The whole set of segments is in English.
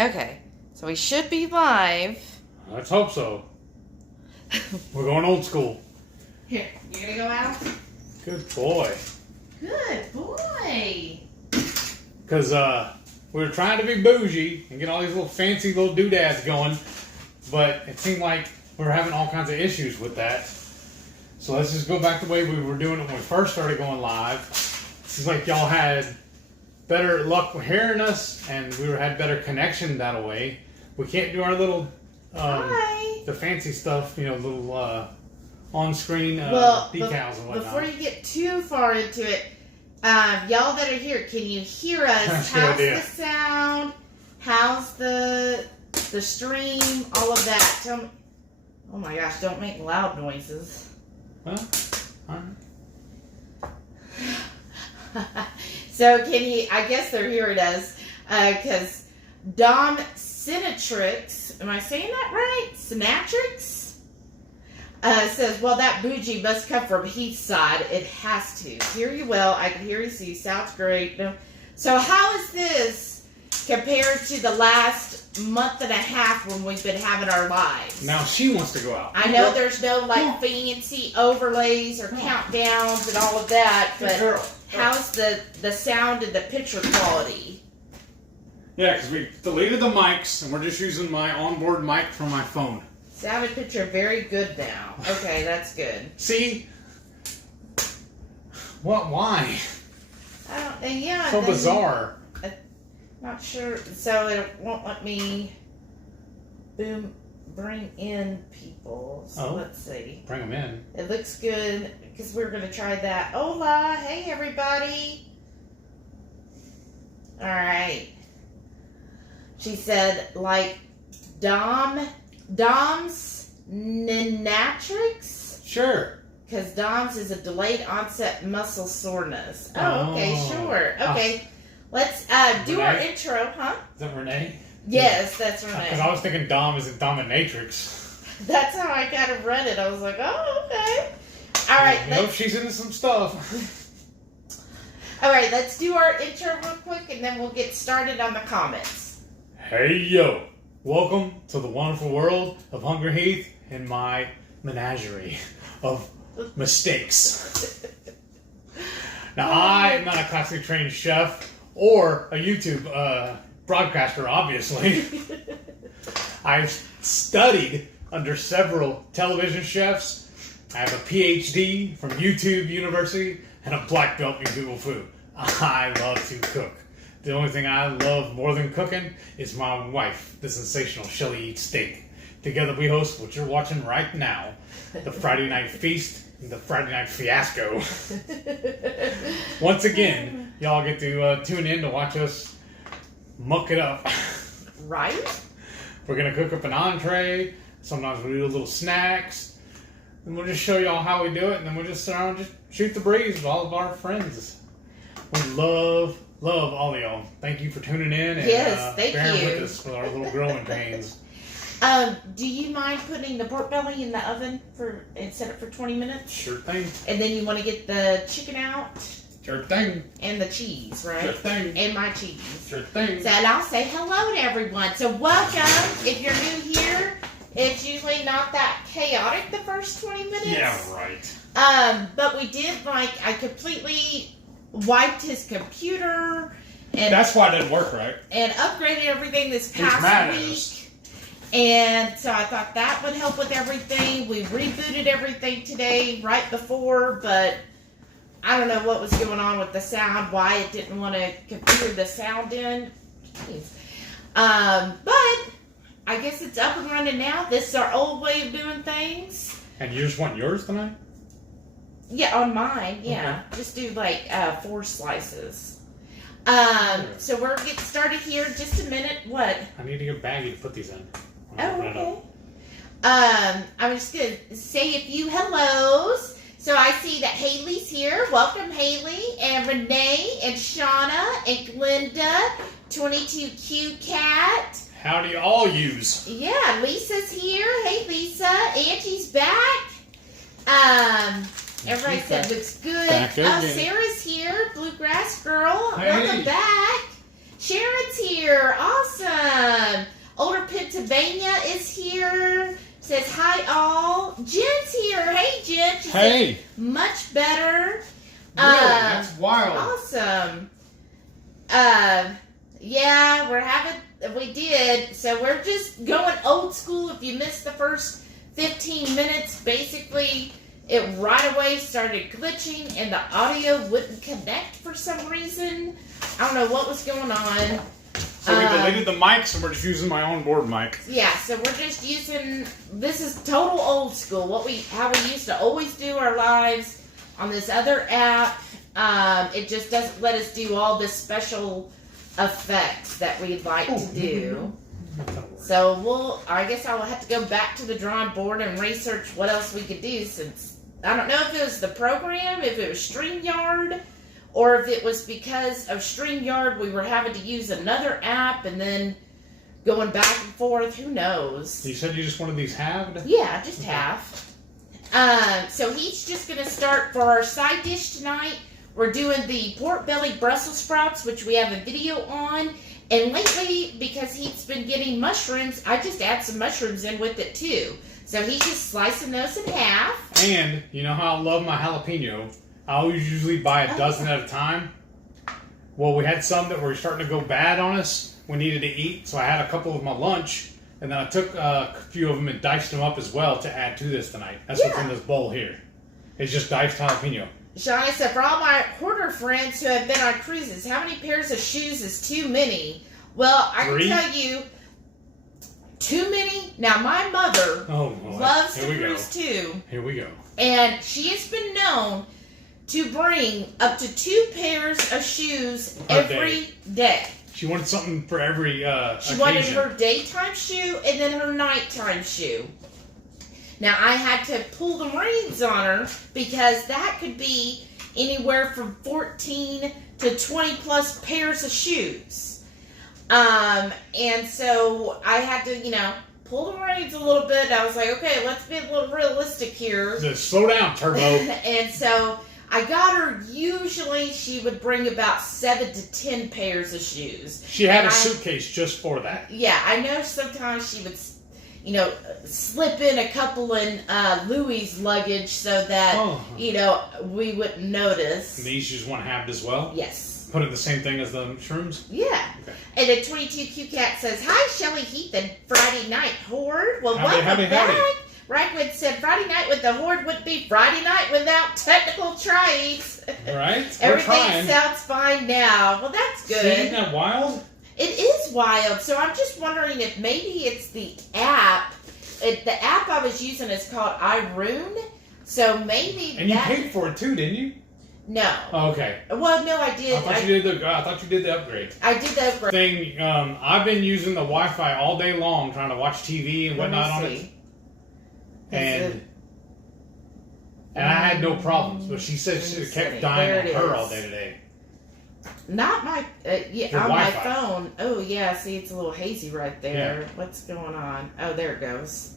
Okay, so we should be live. Let's hope so. We're going old school. Here, you gonna go out? Good boy. Good boy. Because we were trying to be bougie and get all these little fancy little doodads going, but it seemed like we were having all kinds of issues with that. So let's just go back the way we were doing it when we first started going live. It seems like y'all had better luck hearing us, and we had better connection that way. We can't do our little the fancy stuff, little on-screen decals and whatnot. Before you get too far into it, y'all that are here, can you hear us? How's the sound? How's the stream? All of that. Tell me. Oh my gosh! Don't make loud noises. Well, all right. So can you? I guess they're hearing us because Dom Sinatrix. Am I saying that right? Sinatrix says, "Well, that bougie must come from Heath's side. It has to. Hear you well. I can hear you. See, sounds great. No. So how is this compared to the last month and a half when we've been having our lives? Now she wants to go out. I know there's no fancy overlays or countdowns and all of that, but how's the sound and the picture quality? Yeah, because we deleted the mics and we're just using my onboard mic from my phone. Sound and picture very good now. Okay, that's good. See? What? Why? I don't. And yeah. So bizarre. Not sure. So it won't let me bring in people. So let's see. Bring them in. It looks good because we're going to try that. Hola. Hey, everybody. All right. She said, like, Dom's Ninatrix? Sure. Because Dom's is a delayed onset muscle soreness. Oh, okay, sure. Okay. Let's do our intro, huh? Is that Renee? Yes, that's Renee. Because I was thinking Dom is a dominatrix. That's how I kind of read it. I was like, oh, okay. All right. Nope, she's into some stuff. All right, let's do our intro real quick, and then we'll get started on the comments. Hey, yo. Welcome to the wonderful world of Hungry Heath and my menagerie of mistakes. Now, I'm not a classically trained chef or a YouTube broadcaster, obviously. I've studied under several television chefs. I have a PhD from YouTube University and a black belt in Google Food. I love to cook. The only thing I love more than cooking is my wife, the sensational Shelly Eats Steak. Together we host what you're watching right now, the Friday Night Feast and the Friday Night Fiasco. Once again, y'all get to tune in to watch us muck it up. Right? We're going to cook up an entree. Sometimes we do little snacks. And we'll just show y'all how we do it. And then we'll just sit around and just shoot the breeze with all of our friends. We love all of y'all. Thank you for tuning in and bearing with us with our little growing pains. Do you mind putting the pork belly in the oven and set it for 20 minutes? Sure thing. And then you want to get the chicken out? Sure thing. And the cheese, right? Sure thing. And my cheese. Sure thing. So, and I'll say hello to everyone. So welcome. If you're new here, it's usually not that chaotic the first 20 minutes. Yeah, right. But we did, I completely wiped his computer. And that's why it didn't work right. And upgraded everything this past week. And so I thought that would help with everything. We rebooted everything today right before, but I don't know what was going on with the sound, why it didn't want to configure the sound in. But I guess it's up and running now. This is our old way of doing things. And you just want yours tonight? Yeah, on mine, yeah. Okay. Just do 4 slices. So we're getting started here in just a minute. What? I need to get a baggie to put these in. Oh, okay. I'm just going to say a few hellos. So I see that Haley's here. Welcome, Haley. And Renee and Shauna and Glenda. 22Q Cat. How do you all use? Yeah, Lisa's here. Hey, Lisa. Angie's back. Everybody said looks good. Sarah's here. Bluegrass Girl. Hey. Welcome back. Sharon's here. Awesome. Pennsylvania is here. Says hi all. Jen's here. Hey Jen. She Hey. said, much better. Really? That's wild. Awesome. Yeah, we did. So we're just going old school. If you missed the first 15 minutes, basically it right away started glitching and the audio wouldn't connect for some reason. I don't know what was going on. So we deleted the mics and we're just using my own board mic. Yeah, so we're just using, this is total old school. How we used to always do our lives on this other app. It just doesn't let us do all the special effects that we'd like to do. So I guess I'll have to go back to the drawing board and research what else we could do, since I don't know if it was the program, if it was StreamYard, or if it was because of StreamYard we were having to use another app and then going back and forth. Who knows? You said you just wanted these halved? Yeah, just half. So he's just going to start for our side dish tonight. We're doing the pork belly Brussels sprouts, which we have a video on. And lately, because he's been getting mushrooms, I just add some mushrooms in with it too. So he's just slicing those in half. And you know how I love my jalapeno? I always usually buy a dozen at a time. Well, we had some that were starting to go bad on us. We needed to eat, so I had a couple of my lunch. And then I took a few of them and diced them up as well to add to this tonight. That's what's in this bowl here. It's just diced jalapeno. Shawnee said, for all my hoarder friends who have been on cruises, how many pairs of shoes is too many? Well, I can tell you, too many? Now, my mother loves to cruise too. Here we go. And she has been known to bring up to 2 pairs of shoes every day. She wanted something for every She wanted her daytime shoe and then her nighttime shoe. Now, I had to pull the reins on her because that could be anywhere from 14 to 20 plus pairs of shoes. And so I had to, pull the reins a little bit. I was like, okay, let's be a little realistic here. Just slow down, Turbo. And so I got her, usually she would bring about 7 to 10 pairs of shoes. She had a suitcase just for that. Yeah, I know sometimes she would, slip in a couple in Louie's luggage so that, we wouldn't notice. And these you just want halved as well? Yes. Put it the same thing as the shrooms? Yeah. Okay. And the 22Q Cat says, hi, Shelly Heath and Friday Night Horde. Well, welcome back. Rackwood said Friday night with the Horde would be Friday night without technical trades. Right? Everything sounds fine now. Well, that's good. See, isn't that wild? It is wild. So I'm just wondering if maybe it's the app. The app I was using is called iRune. So maybe And you paid for it too, didn't you? No. Oh, okay. Well, no, I did. I thought you did the upgrade. I did the upgrade. I've been using the Wi-Fi all day long trying to watch TV and whatnot on it. And I had no problems, but she said she kept dying on her all day today. Not my, on Wi-Fi. My phone. Oh, yeah, see, it's a little hazy right there. Yeah. What's going on? Oh, there it goes.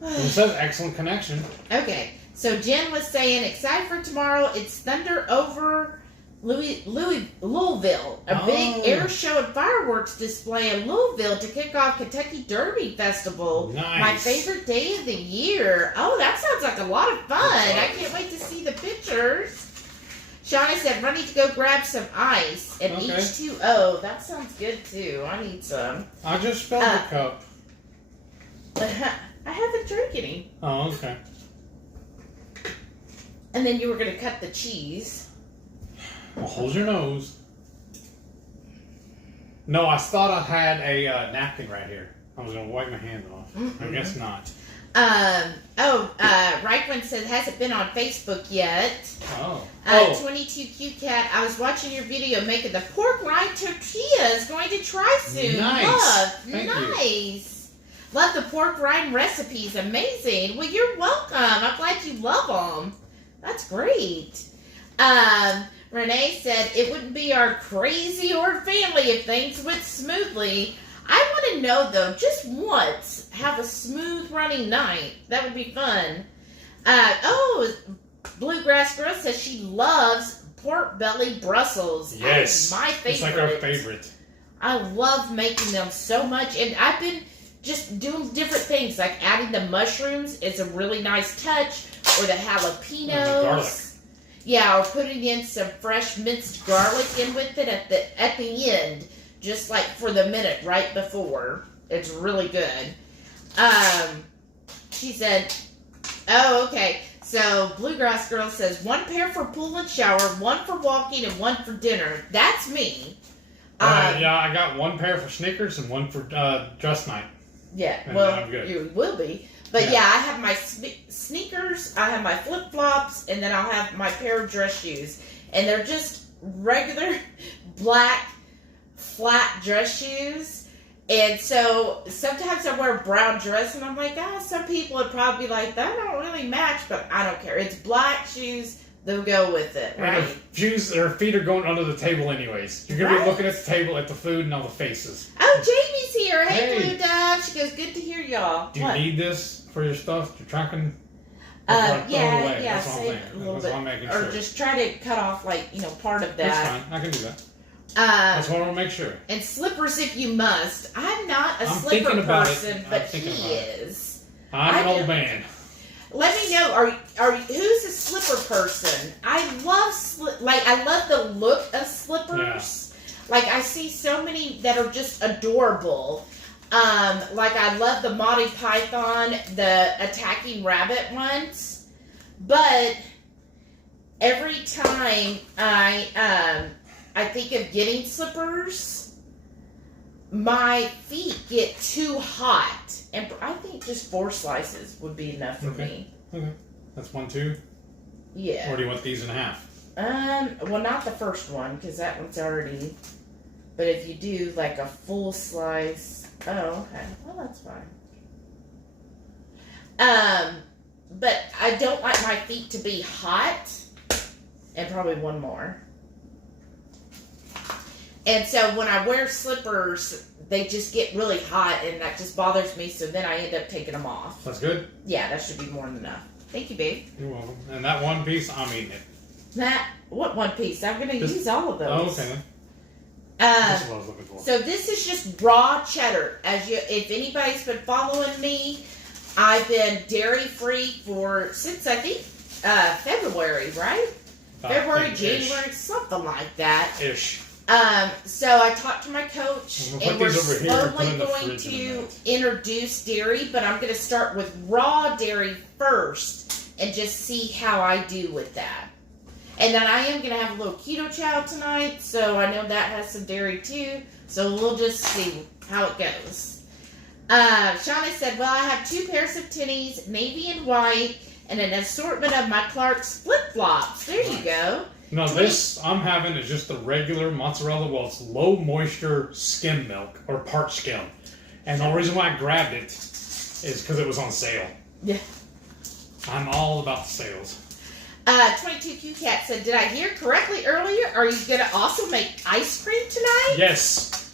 It says excellent connection. Okay, so Jen was saying, excited for tomorrow. It's thunder over Louisville. A big air show and fireworks display in Louisville to kick off Kentucky Derby Festival. Nice. My favorite day of the year. Oh, that sounds like a lot of fun. I can't wait to see the pictures. Shawnee said, running to go grab some ice and H2O. That sounds good, too. I need some. I just filled the cup. I haven't drank any. Oh, okay. And then you were going to cut the cheese. Well, hold your nose. No, I thought I had a napkin right here. I was going to wipe my hands off. I guess not. Reichman says, hasn't been on Facebook yet. 22Q Cat, I was watching your video making the pork rind tortillas. Going to try soon. Nice. Love. Thank you. Love the pork rind recipes. Amazing. Well, you're welcome. I'm glad you love them. That's great. Renee said, it wouldn't be our crazy Horde family if things went smoothly. I want to know, though, just once, have a smooth running night. That would be fun. Bluegrass Girl says she loves pork belly Brussels. Yes. That is my favorite. It's like our favorite. I love making them so much. And I've been just doing different things, like adding the mushrooms is a really nice touch, or the jalapenos. And the garlic. Yeah, or putting in some fresh minced garlic in with it at the end, just like for the minute right before. It's really good. She said, oh, okay. So Bluegrass Girl says, 1 pair for pool and shower, 1 for walking, and 1 for dinner. That's me. Yeah, I got 1 pair for sneakers and 1 for dress night. Yeah, And well, I'm good. you will be. But yeah, I have my sneakers, I have my flip-flops, and then I'll have my pair of dress shoes. And they're just regular black, flat dress shoes. And so sometimes I wear a brown dress, and I'm like, some people would probably be like, that don't really match, but I don't care. It's black shoes, they'll go with it, right? Their feet are going under the table anyways. You're going to be looking at the table at the food and all the faces. Oh, Jamie's here. Hey, Blue Dove. She goes, good to hear y'all. Do you need this for your stuff? You're tracking? Yeah, That's save it a little bit. Or sure. Just try to cut off, part of that. That's fine. I can do that. That's what I want to make sure. And slippers if you must. I'm not a slipper person, but he is. I'm an old man. Let me know. Are who's a slipper person? I love I love the look of slippers. Yeah. Like I see so many that are just adorable. Like I love the Monty Python, the attacking rabbit ones. But every time I think of getting slippers, my feet get too hot. And I think just 4 slices would be enough for me. Okay. That's 1, 2? Yeah. Or do you want these in half? Well, not the first one, because that one's already... But if you do, like, a full slice... Oh, okay. Well, that's fine. But I don't like my feet to be hot. And probably 1 more. And so when I wear slippers, they just get really hot, and that just bothers me, so then I end up taking them off. That's good? Yeah, that should be more than enough. Thank you, babe. You're welcome. And that 1 piece, I'm eating it. What 1 piece? I'm going to use all of those. Oh, okay. That's what I was looking for. So this is just raw cheddar. If anybody's been following me, I've been dairy-free since, I think, February, right? February, January, something like that. Ish. So I talked to my coach, and we're slowly going to introduce dairy, but I'm going to start with raw dairy first and just see how I do with that. And then I am going to have a little keto chow tonight, so I know that has some dairy too, so we'll just see how it goes. Shauna said, well, I have 2 pairs of tinnies, navy and white, and an assortment of my Clark's flip-flops. There you go. No, this I'm having is just the regular mozzarella. Well, it's low moisture skim milk or part skim. And the reason why I grabbed it is because it was on sale. Yeah. I'm all about the sales. 22Q Cat said, did I hear correctly earlier? Are you going to also make ice cream tonight? Yes.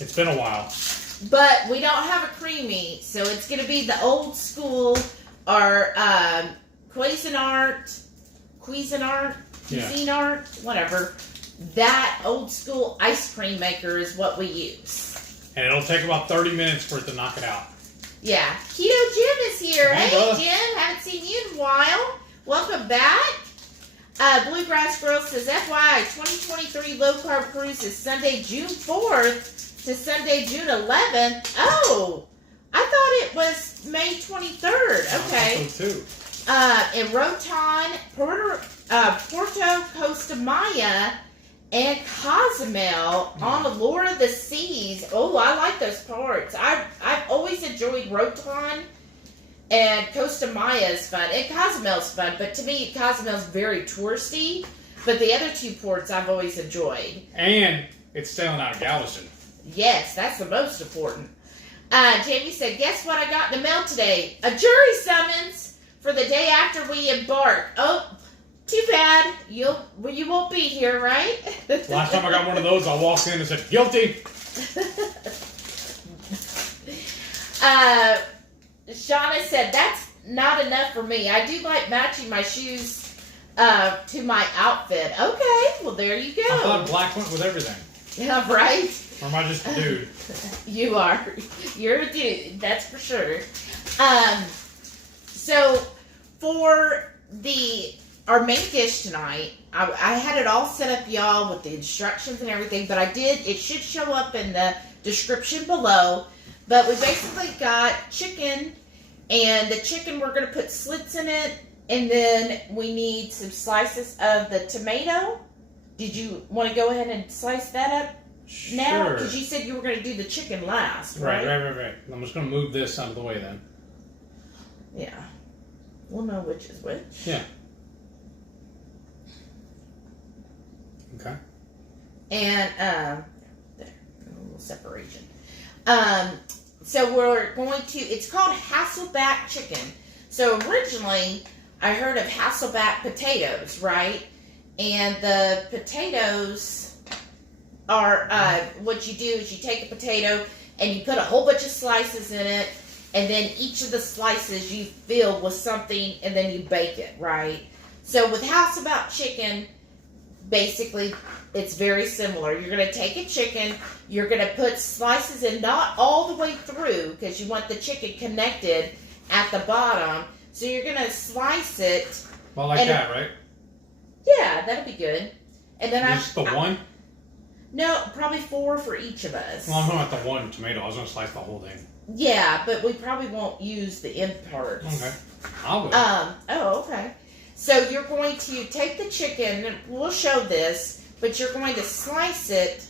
It's been a while. But we don't have a creamy, so it's going to be the old school or Cuisinart, whatever. That old school ice cream maker is what we use. And it'll take about 30 minutes for it to knock it out. Yeah. Keto Jim is here. Hey, Hey, Jim. Haven't seen you in a while. Welcome back. Bluegrass Girl says, FYI, 2023 Low Carb Cruise is Sunday, June 4th to Sunday, June 11th. Oh, I thought it was May 23rd. Okay. I thought so too. In Rotan, Porto Costa Maya, and Cozumel on Allure of the Seas. Oh, I like those parts. I've always enjoyed Rotan, and Costa Maya is fun, and Cozumel's fun. But to me, Cozumel's very touristy. But the other 2 ports I've always enjoyed. And it's sailing out of Galveston. Yes, that's the most important. Jamie said, guess what I got in the mail today? A jury summons for the day after we embark. Oh, too bad. You won't be here, right? Last time I got one of those, I walked in and said, guilty. Shauna said, that's not enough for me. I do like matching my shoes to my outfit. Okay, well, there you go. I thought black went with everything. Yeah, right? Or am I just a dude? You are. You're a dude, that's for sure. So for our main dish tonight, I had it all set up, y'all, with the instructions and everything, but it should show up in the description below. But we basically got chicken, and the chicken, we're going to put slits in it, and then we need some slices of the tomato. Did you want to go ahead and slice that up now? Sure. Because you said you were going to do the chicken last, Right. right? I'm just going to move this out of the way then. Yeah. We'll know which is which. Yeah. Okay. And, there, a little separation. So we're going to, it's called Hasselback Chicken. So originally, I heard of Hasselback potatoes, right? And the potatoes are, what you do is you take a potato and you put a whole bunch of slices in it, and then each of the slices you fill with something, and then you bake it, right? So with Hasselback chicken, basically, it's very similar. You're going to take a chicken, you're going to put slices in, not all the way through, because you want the chicken connected at the bottom. So you're going to slice it. Well, like that, right? Yeah, that'll be good. And then Just the one? No, probably 4 for each of us. Well, I'm talking about the one tomato. I was going to slice the whole thing. Yeah, but we probably won't use the end parts. Okay. I will. Oh, okay. So you're going to take the chicken, and we'll show this, but you're going to slice it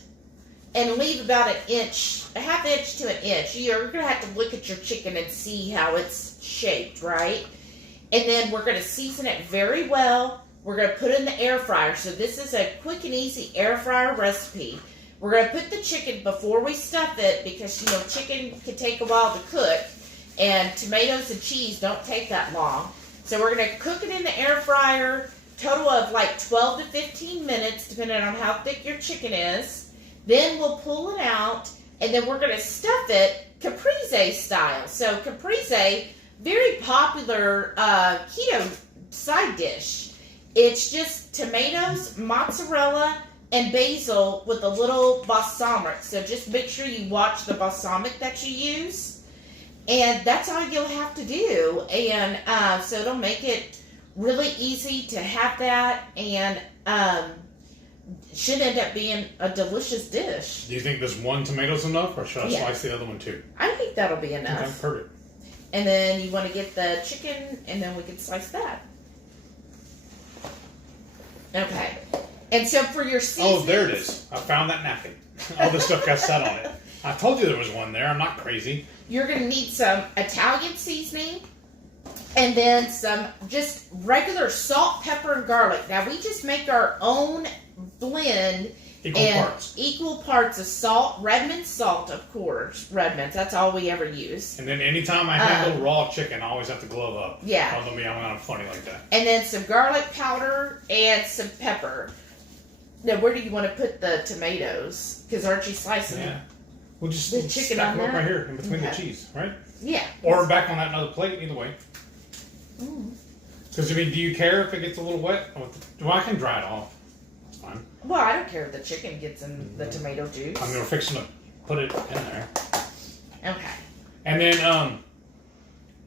and leave about a half inch to an inch. You're going to have to look at your chicken and see how it's shaped, right? And then we're going to season it very well. We're going to put it in the air fryer. So this is a quick and easy air fryer recipe. We're going to put the chicken before we stuff it, because, chicken can take a while to cook, and tomatoes and cheese don't take that long. So we're going to cook it in the air fryer, total of like 12 to 15 minutes, depending on how thick your chicken is. Then we'll pull it out, and then we're going to stuff it Caprese style. So Caprese, very popular keto side dish. It's just tomatoes, mozzarella, and basil with a little balsamic. So just make sure you watch the balsamic that you use. And that's all you'll have to do. And so it'll make it really easy to have that, and should end up being a delicious dish. Do you think this one tomato's enough, or should I slice the other one too? I think that'll be enough. Okay, perfect. And then you want to get the chicken, and then we can slice that. Okay. And so for your seasoning... Oh, there it is. I found that napkin. All the stuff got set on it. I told you there was one there. I'm not crazy. You're going to need some Italian seasoning, and then some just regular salt, pepper, and garlic. Now, we just make our own blend. Equal parts of salt, Redmond salt, of course. Redmond's, that's all we ever use. And then anytime I handle raw chicken, I always have to glove up. Yeah. Although me, I'm not funny like that. And then some garlic powder and some pepper. Now, where do you want to put the tomatoes? Because aren't you slicing Yeah. We'll just the chicken stack on them up that? right here in between the cheese, right? Yeah. Or back on that other plate, either way. Because, do you care if it gets a little wet? Well, I can dry it off. That's fine. Well, I don't care if the chicken gets in the tomato juice. I mean, we're fixing to put it in there. Okay. And then,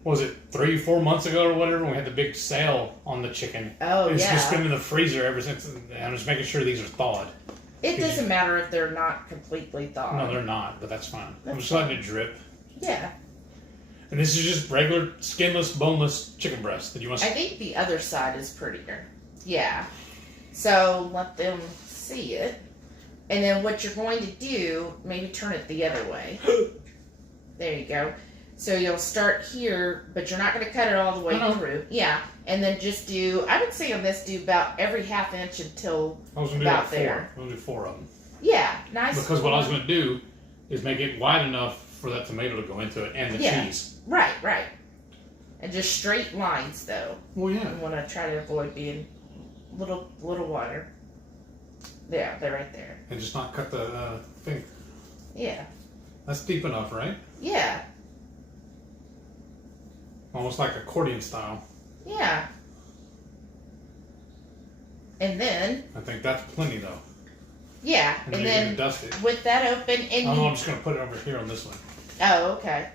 what was it 3-4 months ago or whatever, we had the big sale on the chicken. Oh, It's yeah. just been in the freezer ever since. I'm just making sure these are thawed. It doesn't matter if they're not completely thawed. No, they're not, but that's fine. I'm just letting it drip. Yeah. And this is just regular, skinless, boneless chicken breast that you want. I think the other side is prettier. Yeah. So let them see it. And then what you're going to do, maybe turn it the other way. There you go. So you'll start here, but you're not going to cut it all the way through. Yeah. And then just do, I would say on this, do about every half inch until about there. I was going to do 4 of them. Yeah. Nice. Because what I was going to do is make it wide enough for that tomato to go into it and the cheese. Right. And just straight lines, though. Well, yeah. You want to try to avoid being little wider. Yeah, they're right there. And just not cut the thing. Yeah. That's deep enough, right? Yeah. Almost like accordion style. Yeah. And then... I think that's plenty, though. Yeah, And and you're then gonna dust it. with that open, and I'm just gonna put it over here on this one. oh, okay.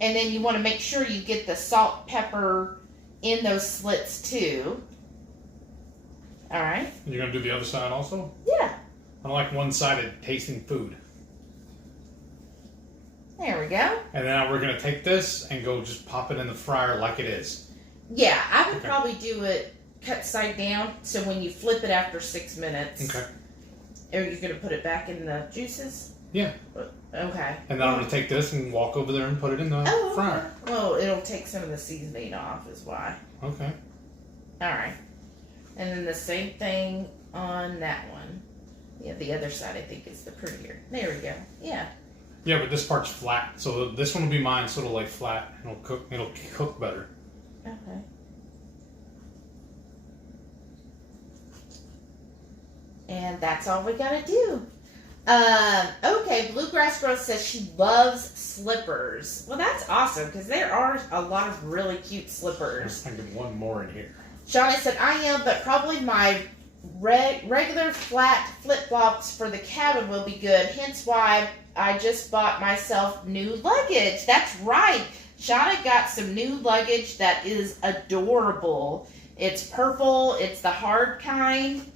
And then you want to make sure you get the salt, pepper in those slits too. All right. And you're gonna do the other side also? Yeah. I like one-sided tasting food. There we go. And then we're gonna take this and go just pop it in the fryer like it is. Yeah, I would Okay. probably do it cut side down, so when you flip it after 6 minutes. Okay. Are you going to put it back in the juices? Yeah. Okay. And then I'm gonna take this and walk over there and put it in the fryer. Okay. Well, it'll take some of the seasoning off, is why. Okay. All right. And then the same thing on that one. Yeah, the other side I think is the prettier. There we go. Yeah. Yeah, but this part's flat, so this one will be mine, so it'll lay flat. It'll cook better. Okay. And that's all we gotta do. Okay, Bluegrass Girl says she loves slippers. Well, that's awesome because there are a lot of really cute slippers. I'm thinking one more in here. Shauna said, I am, but probably my regular flat flip-flops for the cabin will be good. Hence why I just bought myself new luggage. That's right. Shauna got some new luggage that is adorable. It's purple. It's the hard kind.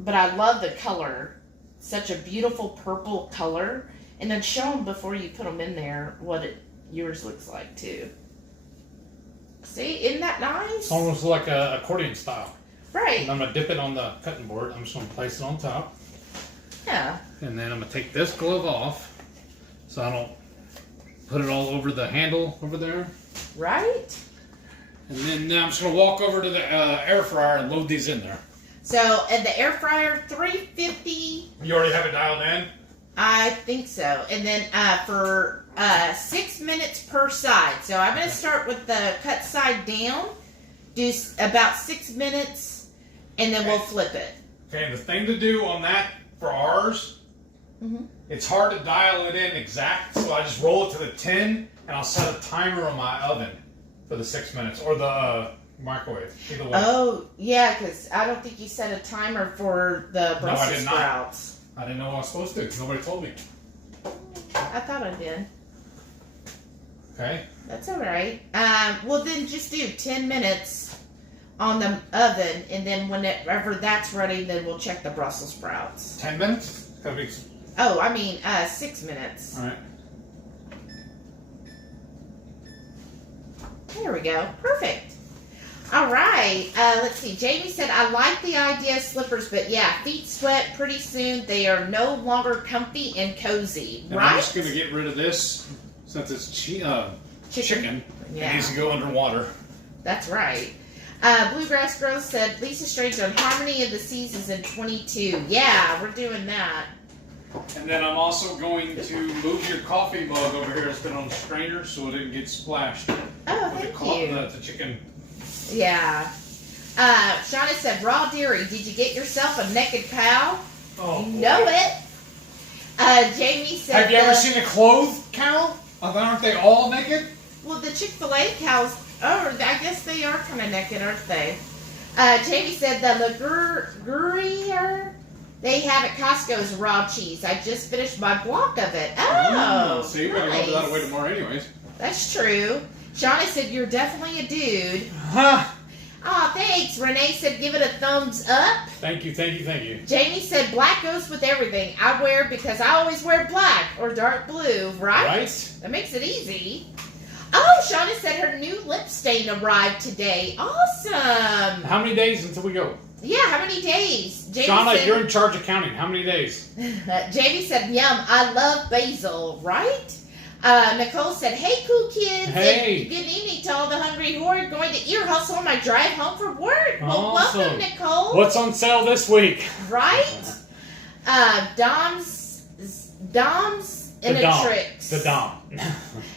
But I love the color. Such a beautiful purple color. And then show them before you put them in there what yours looks like too. See, isn't that nice? It's almost like a accordion style. Right. And I'm gonna dip it on the cutting board. I'm just gonna place it on top. Yeah. And then I'm gonna take this glove off so I don't put it all over the handle over there. Right? And then I'm just gonna walk over to the air fryer and load these in there. So, and the air fryer, 350. You already have it dialed in? I think so. And then for 6 minutes per side. So I'm going to start with the cut side down, do about 6 minutes, and then we'll flip it. Okay, and the thing to do on that for ours, it's hard to dial it in exact, so I just roll it to the 10, and I'll set a timer on my oven for the 6 minutes, or the microwave, either way. Oh, yeah, because I don't think you set a timer for the Brussels sprouts. I didn't know I was supposed to, because nobody told me. I thought I did. Okay. That's all right. Well, then just do 10 minutes on the oven, and then whenever that's ready, then we'll check the Brussels sprouts. 10 minutes? Gotta be... Oh, I mean 6 minutes. All right. There we go. Perfect. All right. Let's see. Jamie said, I like the idea of slippers, but yeah, feet sweat pretty soon. They are no longer comfy and cozy. And right? I'm just going to get rid of this since it's chicken. Yeah. It needs to go underwater. That's right. Bluegrass Girl said, Lisa Strange on Harmony of the Seasons in 22. Yeah, we're doing that. And then I'm also going to move your coffee mug over here. It's been on a strainer so it didn't get splashed. Oh, thank you. The chicken. Yeah. Shauna said, raw dairy. Did you get yourself a naked cow? Oh, you boy. know it. Jamie said, have you ever seen a clothed cow? Aren't they all naked? Well, the Chick-fil-A cows, I guess they are kind of naked, aren't they? Jamie said the Gruyere they have at Costco is raw cheese. I just finished my block of it. Oh, see, we're going to go that way tomorrow anyways. That's true. Shauna said, you're definitely a dude. Huh. Oh, thanks. Renee said, give it a thumbs up. Thank you, thank you, thank you. Jamie said, black goes with everything. I wear because I always wear black or dark blue, right? Right. That makes it easy. Oh, Shauna said her new lip stain arrived today. Awesome. How many days until we go? Yeah, how many days? Jamie Shauna, said, you're in charge of counting. How many days? Jamie said, yum, I love basil, right? Nicole said, hey, cool kids. Hey. Good evening to all the hungry horde going to ear hustle on my drive home from work. Well, Awesome. welcome, Nicole. What's on sale this week? Right? Dom's and the tricks. The Dom.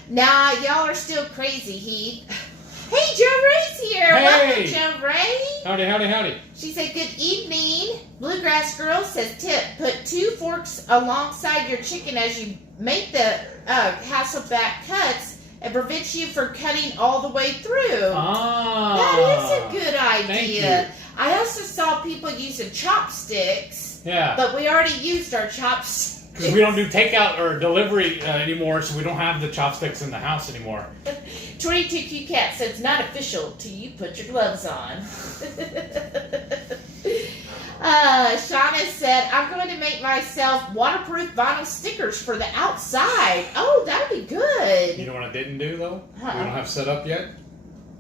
Nah, y'all are still crazy, Heath. Hey, Joe Ray's here. Hey. Welcome, Joe Ray. Howdy, howdy, howdy. She said, good evening. Bluegrass Girl says, tip, put 2 forks alongside your chicken as you make the Hasselback cuts. It prevents you from cutting all the way through. Ah. That is a good idea. I also saw people using chopsticks. Yeah. But we already used our chopsticks. Because we don't do takeout or delivery anymore, so we don't have the chopsticks in the house anymore. 22Q Cat says it's not official till you put your gloves on. Shauna said, I'm going to make myself waterproof vinyl stickers for the outside. Oh, that'd be good. You know what I didn't do, though? Uh-uh. We don't have set up yet?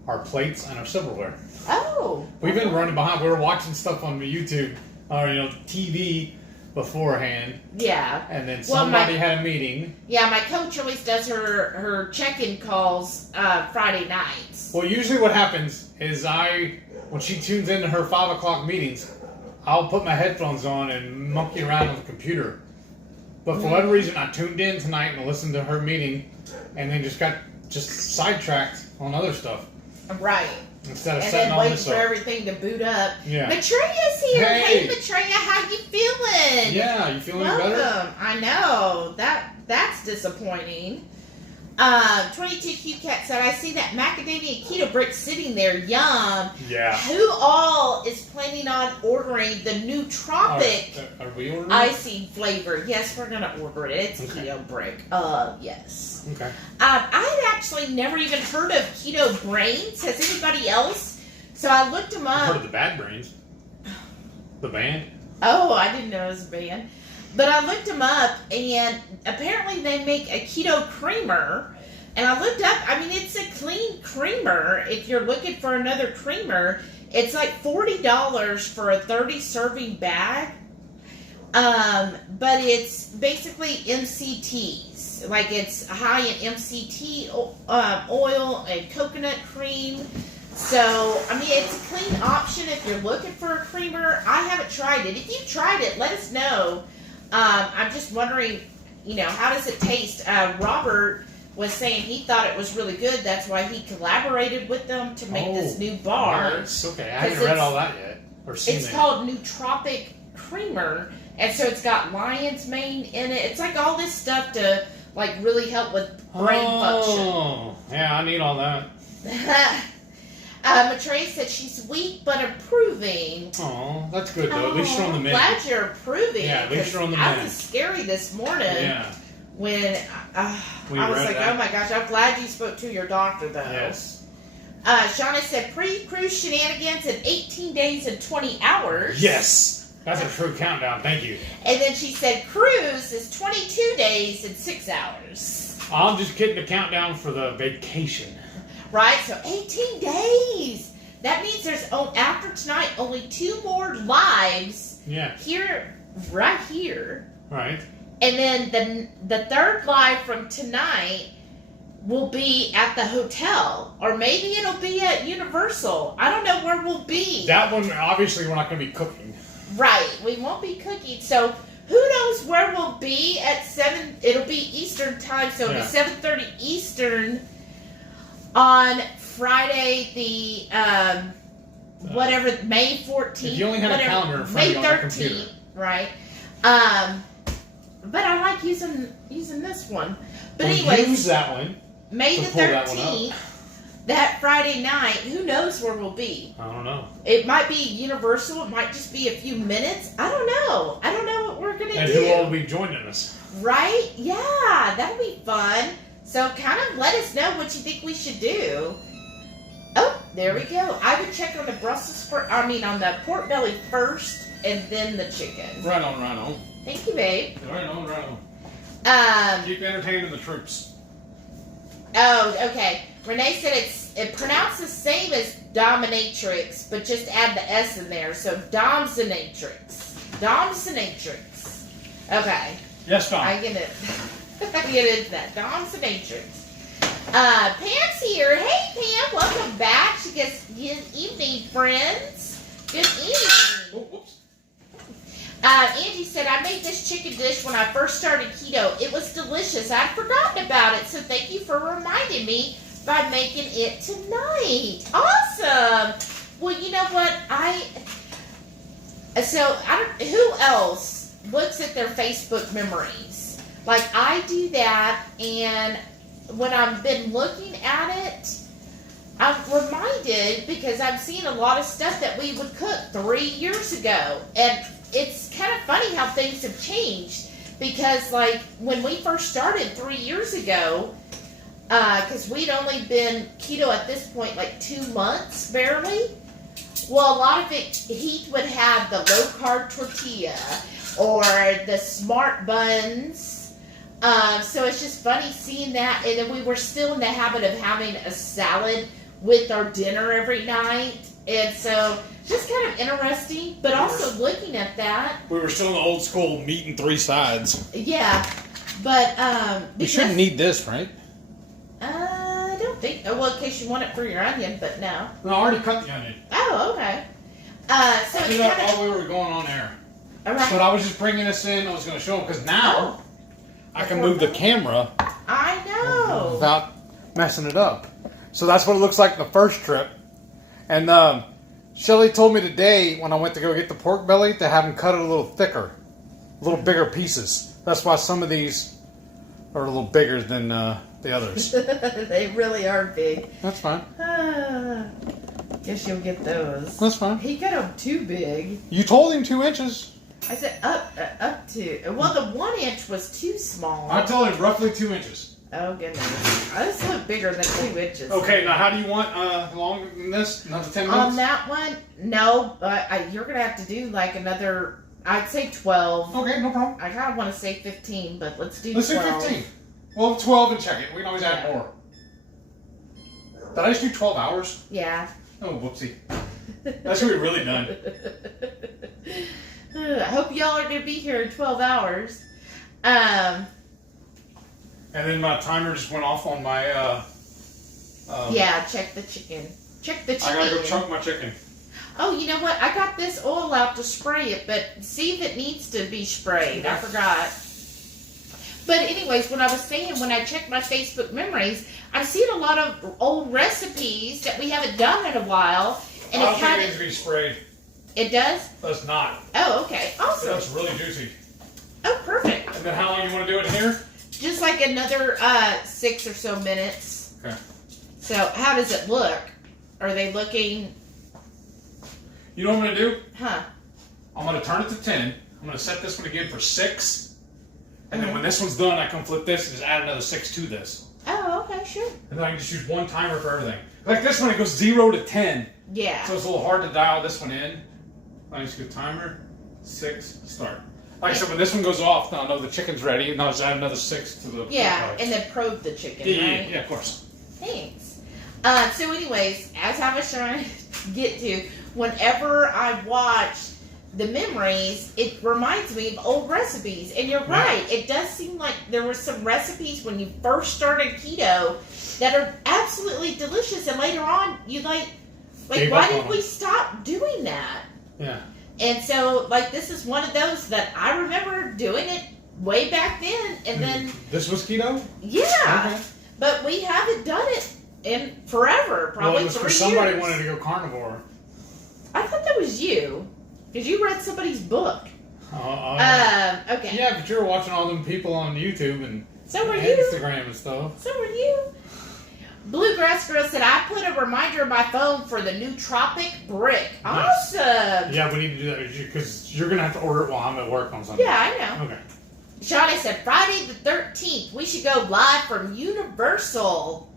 Our plates and our silverware. Oh. We've been running behind. We were watching stuff on YouTube, or TV beforehand. Yeah. And then somebody had a meeting. Yeah, my coach always does her check-in calls Friday nights. Well, usually what happens is when she tunes into her 5 o'clock meetings, I'll put my headphones on and monkey around on the computer. But for whatever reason, I tuned in tonight and listened to her meeting, and then just got sidetracked on other stuff. Right. Instead of and setting then on waiting this for up. everything to boot up. Yeah. Matreya's here. Hey. Hey, Matreya, how you feeling? Yeah, you feeling Welcome. better? I know. That's disappointing. 22Q Cat said, I see that macadamia keto brick sitting there. Yum. Yeah. Who all is planning on ordering the nootropic Are we ordering? icing flavor? Yes, we're gonna order it. It's Okay. keto brick. Yes. Okay. I had actually never even heard of keto brains. Has anybody else? So I looked them I've up. heard of the Bad Brains. The band? Oh, I didn't know it was a band. But I looked them up, and apparently they make a keto creamer. And I looked up, it's a clean creamer. If you're looking for another creamer, it's like $40 for a 30-serving bag. But it's basically MCTs. Like, it's high in MCT oil and coconut cream. So, it's a clean option if you're looking for a creamer. I haven't tried it. If you've tried it, let us know. I'm just wondering, how does it taste? Robert was saying he thought it was really good. That's why he collaborated with them to make this new bar. Nice. Okay, I haven't read all that yet. Or seen It's it. called Nootropic Creamer. And so it's got lion's mane in it. It's like all this stuff to, really help with brain function. Oh, yeah, I need all that. Matreya said she's weak but improving. Oh, that's good though. At least you're on the mend. Glad you're improving. Yeah, at least you're on the I mend. was scary this morning. Yeah. When I was like, that. oh my gosh, I'm glad you spoke to your doctor though. Yes. Shauna said pre-cruise shenanigans in 18 days and 20 hours. Yes. That's a true countdown. Thank you. And then she said cruise is 22 days and 6 hours. I'm just getting the countdown for the vacation. Right? So 18 days. That means there's, after tonight, only 2 more lives. Yeah. Right here. Right. And then the third live from tonight will be at the hotel. Or maybe it'll be at Universal. I don't know where we'll be. That one, obviously, we're not going to be cooking. Right. We won't be cooking. So who knows where we'll be at 7. It'll be Eastern time. So it'll be 7:30 Eastern on Friday the, May 14th. If you only had a calendar in front of you on your computer. Right. But I like using this one. But We'll anyways, use that one. May to the pull that one 13th, up. that Friday night, who knows where we'll be? I don't know. It might be Universal. It might just be a few minutes. I don't know. I don't know what we're going to do. And who all will be joining us? Right? Yeah, that'll be fun. So kind of let us know what you think we should do. Oh, there we go. I would check on the on the pork belly first and then the chicken. Right on, right on. Thank you, babe. Right on, right on. Keep entertaining the troops. Oh, okay. Renee said it pronounced the same as dominatrix, but just add the S in there. So domsinatrix. Domsinatrix. Okay. Yes, Dom. I get it. I get into that. Domsinatrix. Pam's here. Hey, Pam. Welcome back. She gets good evening, friends. Good evening. Oh, whoops. Angie said, I made this chicken dish when I first started keto. It was delicious. I'd forgotten about it, so thank you for reminding me by making it tonight. Awesome. Well, you know what? Who else looks at their Facebook memories? Like, I do that, and when I've been looking at it, I'm reminded because I've seen a lot of stuff that we would cook 3 years ago. And it's kind of funny how things have changed. Because, like, when we first started 3 years ago, because we'd only been keto at this point like 2 months, barely. Well, a lot of it, Heath would have the low-carb tortilla or the smart buns. So it's just funny seeing that. And then we were still in the habit of having a salad with our dinner every night. And so just kind of interesting, but also looking at that. We were still in the old school meat and 3 sides. Yeah, but you shouldn't need this, right? I don't think. Well, in case you want it for your onion, but no. No, I already cut the onion. Oh, okay. So I did that while we were going on air. All right. But I was just bringing this in. I was going to show them because now I can move the camera. I know. Without messing it up. So that's what it looks like the first trip. And Shelly told me today when I went to go get the pork belly to have them cut it a little thicker, a little bigger pieces. That's why some of these are a little bigger than the others. They really are big. That's fine. Guess you'll get those. That's fine. He got them too big. You told him 2 inches. I said up to. Well, the 1 inch was too small. I told him roughly 2 inches. Oh goodness, this look bigger than 2 inches. Okay, now how do you want longer than this? Another 10 minutes? On that one, no, but you're gonna have to do like another. I'd say 12. Okay, no problem. I kind of want to say 15, but let's do 12. Let's do 15. Well, 12 and check it. We can always add more. Did I just do 12 hours? Yeah. Oh, whoopsie. That's gonna be really done. I hope y'all are gonna be here in 12 hours. And then my timer just went off on my. Yeah, check the chicken. Check the chicken. I gotta go chunk my chicken. Oh, you know what? I got this oil out to spray it, but see if it needs to be sprayed. I forgot. But anyways, when I was saying, when I checked my Facebook memories, I've seen a lot of old recipes that we haven't done in a while. And I don't think it needs to be sprayed. It does? Does not. Oh, okay. Awesome. That's really juicy. Oh, perfect. And then how long you want to do it in here? Just like another 6 or so minutes. Okay. So, how does it look? Are they looking... You know what I'm going to do? Huh. I'm going to turn it to 10. I'm going to set this one again for 6. And then when this one's done, I can flip this and just add another 6 to this. Oh, okay, sure. And then I can just use one timer for everything. Like this one, it goes 0 to 10. Yeah. So it's a little hard to dial this one in. I just go timer, 6, start. Like I said, when this one goes off, now I know the chicken's ready, and I'll just add another 6 to the... Yeah, and then probe the chicken, right? Yeah, of course. Thanks. So anyways, as I was trying to get to, whenever I watch the memories, it reminds me of old recipes. And you're right, it does seem like there were some recipes when you first started keto that are absolutely delicious, and later on, you like why did we stop doing that? Yeah. And so, like, this is one of those that I remember doing it way back then, and then... This was keto? Yeah. Okay. But we haven't done it in forever, probably 3 years. Because somebody wanted to go carnivore. I thought that was you, because you read somebody's book. Okay. Yeah, but you were watching all them people on YouTube and so were you. Instagram and stuff. So were you. Bluegrass Girl said, I put a reminder on my phone for the nootropic brick. Nice. Awesome. Yeah, we need to do that because you're going to have to order it while I'm at work on Sunday. Yeah, I know. Okay. Shawnee said, Friday the 13th, we should go live from Universal.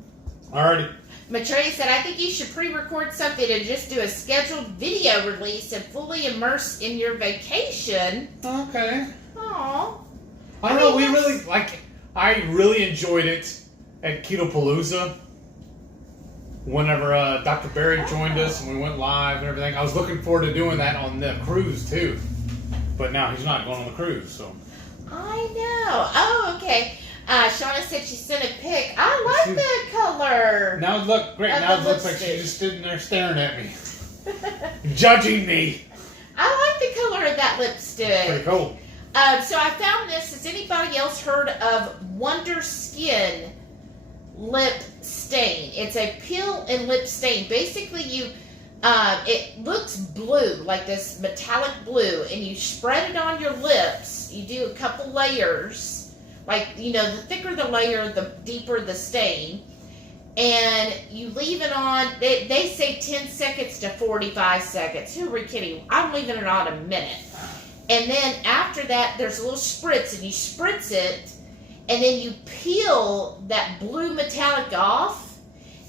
Alrighty. Maitreya said, I think you should pre-record something and just do a scheduled video release and fully immerse in your vacation. Okay. Aww. I don't know, we really, I really enjoyed it at Keto Palooza. Whenever Dr. Barry joined us and we went live and everything. I was looking forward to doing that on the cruise too. But now he's not going on the cruise, so. I know. Oh, okay. Shauna said she sent a pic. I like that color. Now it looks great. Now it looks like she's just sitting there staring at me. Judging me. I like the color of that lipstick. Pretty cool. So I found this. Has anybody else heard of Wonder Skin lip stain? It's a peel and lip stain. Basically, it looks blue, like this metallic blue, and you spread it on your lips. You do a couple layers. Like, the thicker the layer, the deeper the stain. and you leave it on. They say 10 seconds to 45 seconds. Who are we kidding? I'm leaving it on a minute. And then after that, there's a little spritz, and you spritz it, and then you peel that blue metallic off,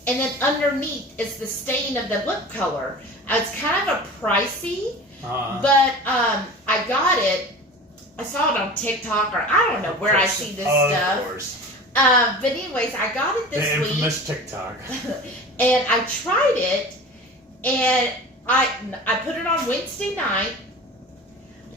and then underneath is the stain of the lip color. It's kind of a pricey, but I got it. I saw it on TikTok, or I don't know where I see this stuff. Of course. But anyways, I got it this week. The infamous TikTok. And I tried it, and I put it on Wednesday night,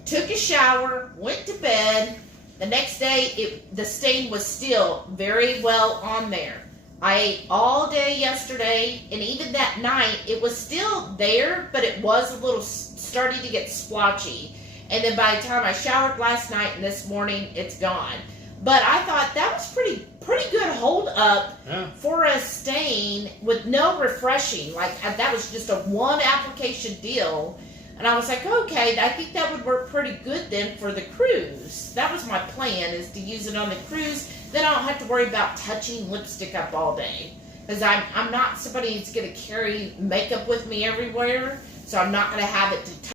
took a shower, went to bed. The next day, the stain was still very well on there. I ate all day yesterday, and even that night, it was still there, but it was a little starting to get splotchy. And then by the time I showered last night and this morning, it's gone. But I thought that was pretty good hold up for a stain with no refreshing. Like, that was just a one application deal. And I was like, okay, I think that would work pretty good then for the cruise. That was my plan, is to use it on the cruise. Then I don't have to worry about touching lipstick up all day. Because I'm not somebody who's going to carry makeup with me everywhere. So I'm not going to have it to touch.